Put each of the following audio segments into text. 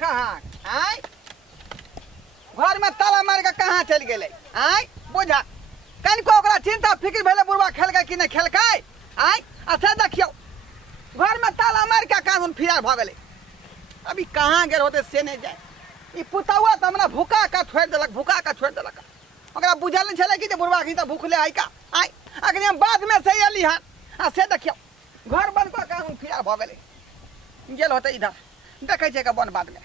कहाँ आय घर में ताला मार के कहाँ चल गए आय बुझा कन को ओकरा चिंता फिक्र भेले बुढ़वा खेल के कि नहीं खेल के आय अच्छा देखियो घर में ताला मार के कानून फिरार भ गेले अभी कहाँ गेल होते से नहीं जाए ई पुतौआ त हमरा भूखा का छोड़ देलक ओकरा बुझल नहीं छले कि जे बुढ़वा की त भूखले आय का आय अखनी हम बाद में से एली हन आ से देखियो घर बन को कानून फिरार भ गेले गेल होते इधर देखे छे के बन बाद में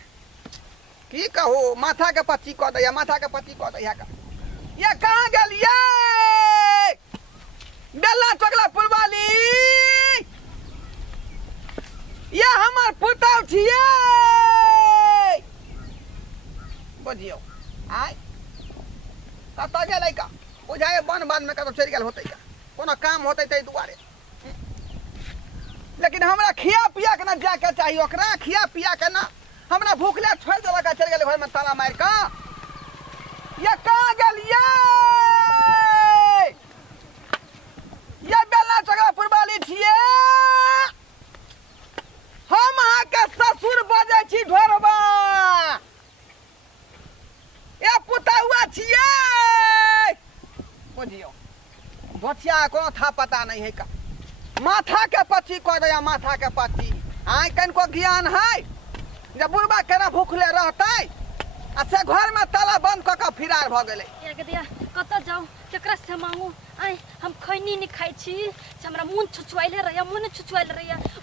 की कहू माथा के पच्ची क दैया का ये कहाँ गेल ये बेला चकला पुलवाली ये हमार पुतौ छिए बुझियो आय कत गेलै का बुझाए बन बाद में कत चल गेल होतै का कोनो काम होतै तै दुआरे लेकिन हमरा खिया पिया के ना जाके चाहिए ओकरा खिया पिया के ना हमरा भूखले छोड़ देलक चल गेल घर में ताला मार का ये कहाँ गेल ये बेला चकला पुरबाली छिए हम अहाँ के ससुर बजे छी ढोरबा ए पुतौआ छिए बुझियो भोथिया कोनो था पता नहीं है का माथा के पच्ची कह दिया माथा के पच्ची आय कन को ज्ञान है जब बुढ़बा केना भूखले रहते आ से घर में ताला बंद क के फिरार भ गेले कत जाऊ केकरा से मांगू आय हम खैनी नहीं खाई छी से हमरा मुन छुछुआइले रहया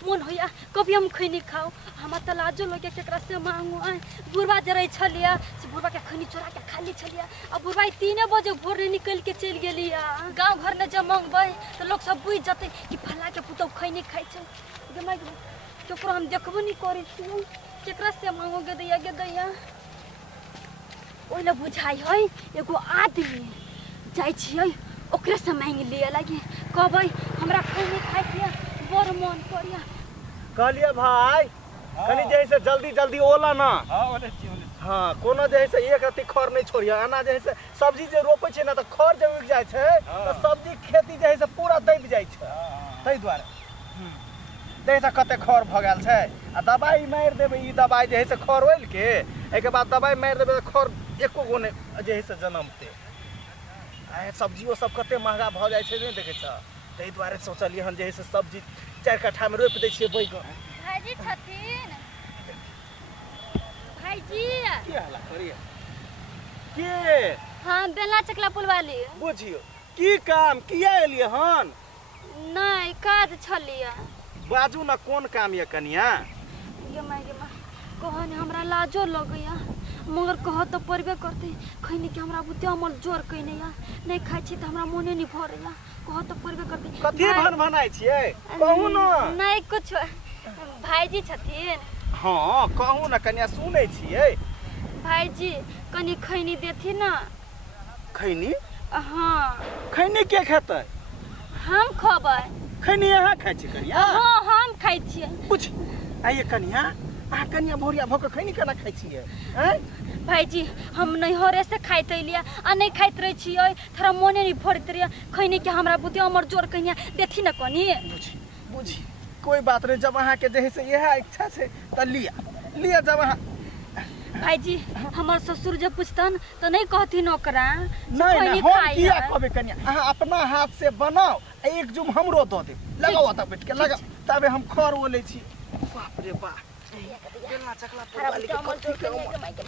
मुन होया कभी हम खैनी खाओ हम त लाजो लगे केकरा से मांगू आय बुढ़बा जरै छलिया से बुढ़बा के खैनी चोरा के खा ली छलिया अब बुढ़बा 3 बजे भोर रे निकल के चल गेलिया गांव घर में जब मांगबै तो लोग सब बुझ जते कि फला के पुतौ खैनी खाई छै गमा केकरो हम देखबो नहीं करै छी केकरा से मांगोगे दैया ओइला बुझाई है एगो आदमी जाय छियै ओकरे से मांग लिया लागी कहबै हमरा खैनी खाइ के बड़ मन करिया कहलिए भाई कनी जैसे जल्दी ओला ना हां ओले हां कोनो जैसे एक रति खर नहीं छोड़िया अना जैसे सब्जी जे रोपै छै ना त खर जे उग जाय छै त सब्जी खेती जैसे पूरा दैब जाय छै तै द्वारे जैसे कते खर भ गेल छै आ दवाई मार देबै ई दवाई जैसे खर ओल के एके बाद दवाई मार देबै त खर एको गो ने जैसे जन्मते आय सब्जियो सब कते महंगा भ जाय छै नहीं देखे छ तै द्वारे सोचलिए हन जैसे सब्जी 4 कट्ठा में रोप दै छियै बैगन भाईजी छथिन भाईजी की हाल करिए के हां बेला चकला पुलवाली बुझियो की काम किया एलिए हन नहीं काज छलिया बाजू ना कोन काम ये कनिया गे कहन हमरा लाजो लगैया मगर कह तो परबे करते खैनी के हमरा बुते अमल जोर कइने या नहीं खाइ छी त हमरा मोने नहीं भरैया कह तो परबे करते कथि भनाइ छियै कहू ना नहीं कुछ भाईजी छथिन हां कहू ना कनिया सुनै छियै भाईजी कनी खैनी देथि ना खैनी हां खैनी के खेतै हम खबै खैनी यहाँ खाइ छी कनिया हां हम खाइ छी पूछ आइए कनिया आ कनिया भोरिया भोक खैनी केना खाइ छियै हैं भाईजी हम नहीं हरे से खाइत लिया आ नहीं खाइत रह छियै थोड़ा मोने नहीं भरत रिया खैनी के हमरा बुते अमर जोर कनिया देथि ना कनी बुझी कोई बात नहीं जब अहाँ के जैसे यह इच्छा से त लिया जब अहाँ भाईजी हमर ससुर जब पूछतन तो नहीं कहथिन ओकरा नहीं हम किया कहबे कनिया अहाँ अपना हाथ से बनाओ एक जुम हमरो द दे लगाओ त बैठ के लगा तबे हम खर ओले छी बाप रे बाप बेला चकला पुरवाली के कथि के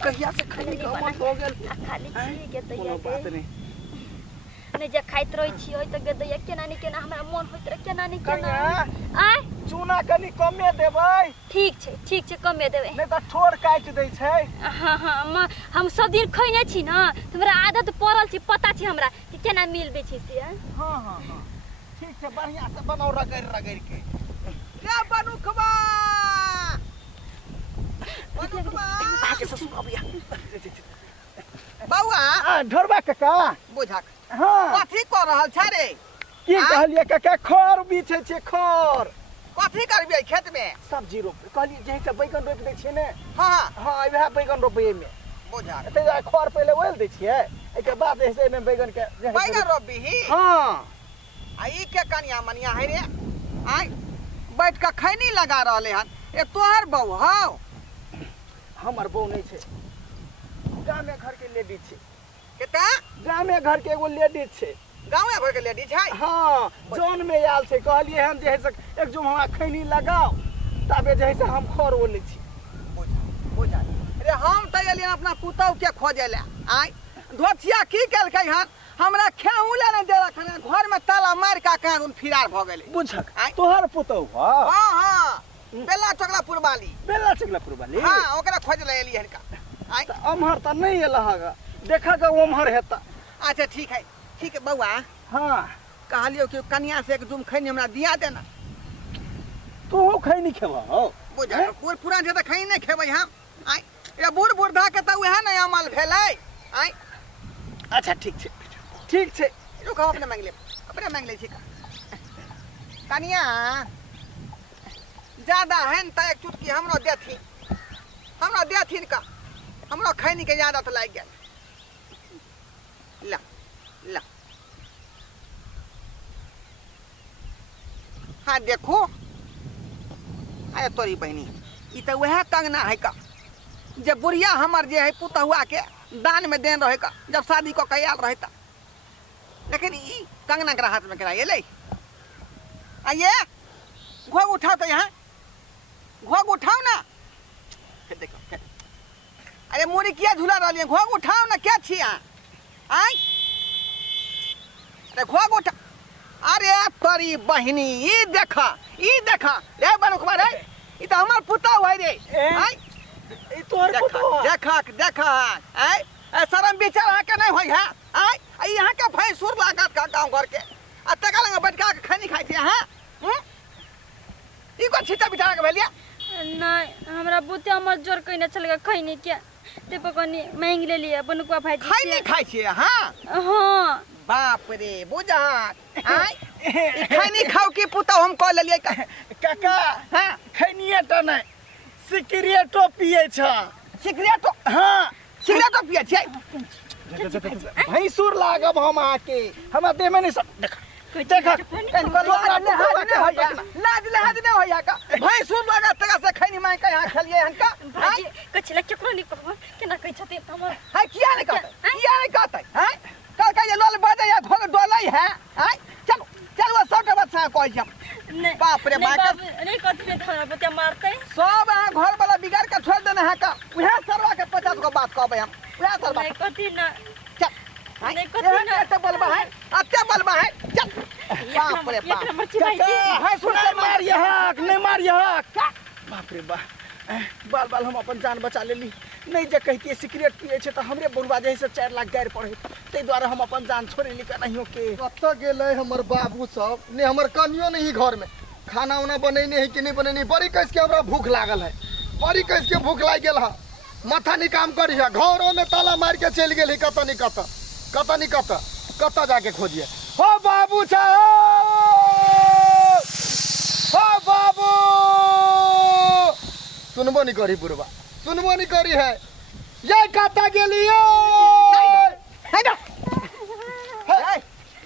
कहिया से खैनी के मन हो गेल खाली छी के दैया बात नहीं नहीं जे खाइत रह छियै त गे दैया केना हमरा मन होइत रह केना आय चूना कनी कमे देबै ठीक छै कमे देबै नहीं त ठोर काट दै छै हां हम सब दिन खैने छी ना हमरा आदत पड़ल छी पता छी हमरा कि केना मिलबे छै से हां ठीक छै बढ़िया से बनाओ रगड़ के क्या बनू खबा आके ससुर अबिया बौआ ढोरबा काका बुझा हां कथि क रहल छ रे की कहलिए काका खर बीछे छै खर कथि करबे खेत में सब्जी रोप कहली जैसे बैगन रोप दै छियै ने हां वह बैगन रोपे में बुझा एते खर पहले ओल दै छियै एके बाद ऐसे में बैगन के बैगन रोपबी हां आ ई के कनिया मनिया है रे आय बैठ के खैनी लगा रहले हन ए तोहर बहू हौ हमर बहू नहीं छे गामे घर के लेडीज छे केता गामे घर के एगो लेडीज छे गाँव घर के लेडीज है हाँ जौन में आयल छे कहलिए हम जे है से एक जो हमरा खैनी लगाओ तबे जे है से हम खर ओले छी बुझा अरे हम त एलियन अपना पुतौ के खोजे ले आय धोथिया की केलकै हन हमरा खेहू ले नहीं दे रखन घर में ताला मार का कान फिरार भ गेलै बुझक आय तोहर पुतौ ह हां हां बेला चकला पुरबाली बेला चकला पुरबाली हां ओकरा खोज ले एलियन का आय त अमहर त नहीं एलहगा देखा ग ओमहर हेता अच्छा ठीक है बउआ हाँ कहलियो कि कन्या से एक जुम खैनी हमरा दिया देना तू खैनी खेबा हो बुझा पूर पुरान जे त खैनी नहीं खेबै हम आय ये बूढ़ बूढ़ा के त उहे नहीं अमल भेलै आय अच्छा ठीक छे रुको अपने मांग ले छी कन्या ज्यादा है न त एक चुटकी हमरो देथिन का हमरो खैनी के आदत लाग गेल ला हाँ देखो अरे तोरी बहनी ई त वह कंगना है का जब बुढ़िया हमर जे है पुतहुआ के दान में देन रहे का जब शादी को कयाल रहता लेकिन ई कंगना के हाथ में कराइए ले आइए घोग उठाओ तो यहाँ घोग उठाओ ना देखो अरे मुड़ी किया झूला रही है घोग उठाओ ना क्या छी यहाँ आय अरे घोग उठा अरे तोरी बहिनी ई देखा रे बनुकवा रे ई तो हमार पुतौ है रे आय ई तोहर पुतौ देखा आय शरम विचार के नहीं होई है आय यहाँ के भैंसुर लागत का गांव घर के आ तका लंग बैठका के खैनी खाई छी हां ई को छिटा बिठा के भेलिया नहीं हमरा बुते हमर जोर कइने चल गए खैनी क्या ते पकनी मांग ले लिया बनुकवा भाई खैनी खाई छी हां हां बाप रे बुझा आय खैनी खाओ की पुतौ हम कह लेलिए काका हां खैनिए त नहीं सिगरेटो पिए छ सिगरेट हाँ सिगरेट पिए छी भैंसुर लागब हम आके हमरा देह में नहीं सब देखा लाज लहज नहीं होया का भैंसुर लगा तका से खैनी मांग के यहाँ खलिए हनका भाजी कछला केकरो नहीं कहबो केना कहि छते हमर है किया नहीं कहते हैं कल का ये लोल बजे या घोग डोलई है हैं चलो सब के बात से कह जम बाप रे बाप नहीं कहते हमरा बते मारते सब घर वाला बिगाड़ के छोड़ देना है का उहे सरवा के 50 को बात कहबे हम उहे सरवा नहीं कहती ना चल नहीं कहती ना तो बोलबा है अच्छा बोलबा है चल बाप रे बाप भाई सुन नहीं मार यह बाप रे बाप बाल हम अपन जान बचा लेली नहीं जे कहती सिगरेट पिए छे त हमरे बुढ़वा जे से 4 लाख गायर पड़े तै द्वारा हम अपन जान छोड़ेली का नहीं के कत्ता गेले हमर बाबू सब ने हमर कनियो नहीं घर में खाना उना बनेने है कि नहीं बनेने बड़ी कैस के हमरा भूख लागल है बड़ी कैस के भूख लाग गेल है माथा नहीं काम करी है घरों में ताला मार के चल गेल है कत्ता जाके खोजिए हो बाबू छ हो बाबू सुनबो नहीं करी बुढ़वा सुनबो नहीं करी है ये कत्ता गेलियो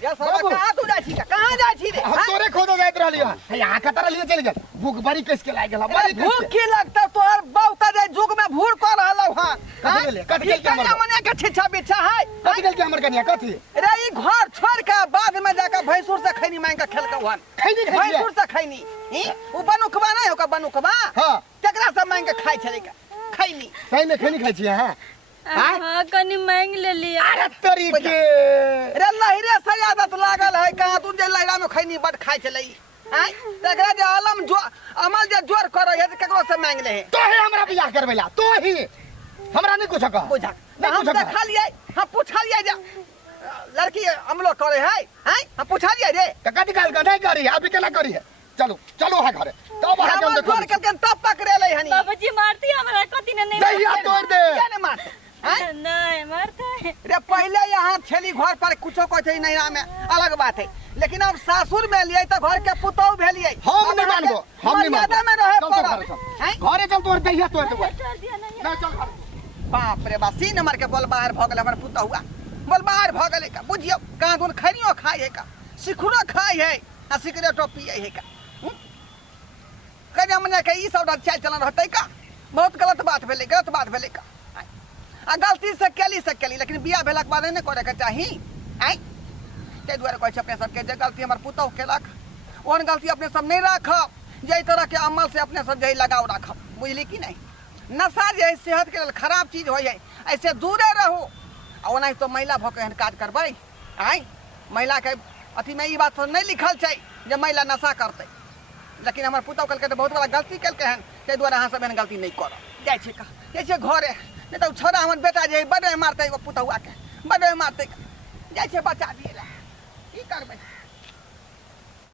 या सरवा कहां तू जाई छी कहां जाई छी रे हम तोरे खोदो जाइत रहलियो यहाँ कत्ता रहलियो चल गेल भूख बड़ी कैस के लाग गेल बड़ी भूख की लगता तोहर बहुता जे जुग में भूर कर रहलौ हां कथि गेल के हमर मने के छिछा बिछा है कथि गेल के हमर कनिया कथि रे ई घर छोड़ के बाद में जाकर भैंसुर से खैनी मांग के खेलकौ हन खैनी भैंसुर से खैनी उ बनुकबा नहीं होका बनुकबा हां केकरा से मांग के खाई छले का खैनी सही में खैनी खाई छी हां हां कनी मांग ले लिया अरे तोरी के रे लहरे से आदत लागल है कहां तू जे लहरा में खैनी बड खाई छले हैं तेकरा जे आलम जो अमल जे जोर करे है केकरो से मांग ले तो ही हमरा बियाह करबेला तो ही हमरा नहीं कुछ कह बुझा हम देखा लिए हम पूछा लिए जा लड़की अमलो करे है हैं हम पूछा लिए रे त कथि काल का नहीं करी अभी केना करी है चलो है घरे तब आ हम जोर करके तब पकड़े ले हनी बाबूजी मारती हमरा कति ने नहीं दहिया तोड़ दे क्या ने मार नहीं मारते रे पहले यहाँ छेली घर पर कुछो कहते नैरा में अलग बात है लेकिन अब सासुर में लिए तो घर के पुतौ भेलिए हम नहीं मानबो मर्यादा में रहे पड़ल हैं घरे चल तोड़ दहिया तोड़ देबो चल दिया नहीं ना चल घरे बाप रे बाप 3 नंबर के बोल बाहर भ गेल हमर पुतौ हुआ बोल बाहर भ गेल का बुझियो कहां दून खैनियो खाई है का सिखुरो खाई है आ सिगरेटो पिए है का कजे मने के ई सब चल चलन रहतै का बहुत गलत बात भेलै का आ गलती से केली लेकिन बियाह भेलाक बाद नहीं करे के चाही आइ ताहि दुआरे कहै छै अपने सबके जे गलती हमर पुतौह केलक ओहन गलती अपने सब नहीं राखब जे तरह के अमल से अपने सब जे लगाव राखब बुझली कि नहीं नशा जे है सेहत के लिए खराब चीज हो है ऐसे दूरे रहो आ ओना तो महिला भऽ के एहन काज करबै आइ महिला के अथी में ई बात तो नहीं लिखल छै जे महिला नशा करतै लेकिन हमर पुतौह केलकै तो बहुत बड़ा गलती केलकै हन ताहि दुआरे अहाँ सब एहन गलती नहीं करब जाइ छै घरे नहीं तो छोड़ा हमर बेटा जे बड़े मारते पुतौआ के बड़े मारते जाइ छै बच्चा दिए ला की करबै